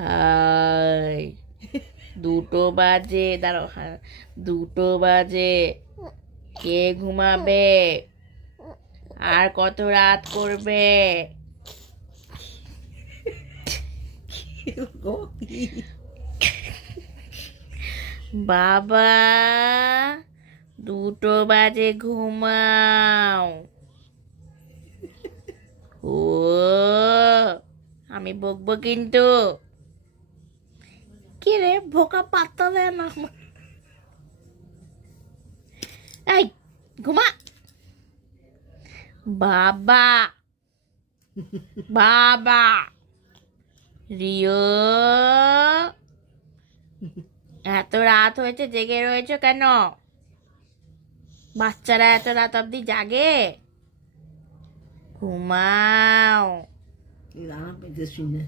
High, 2টো বাজে, দাঁড়াও, হ্যাঁ, 2টো বাজে, কে ঘুমাবে? আর কত রাত করবে? বাবা, 2টো বাজে, ঘুমাও। ও, আমি বকবো কিন্তু। কি রে, ভোকা পাত্তা দেয় না আমার। এই, ঘুমা। বাবা, বাবা, রিও, এত রাত হয়েছে, জেগে রয়েছে কেন? বাচ্চারা এত রাত অবধি জাগে? ঘুমাও। রাম পেতে শুনে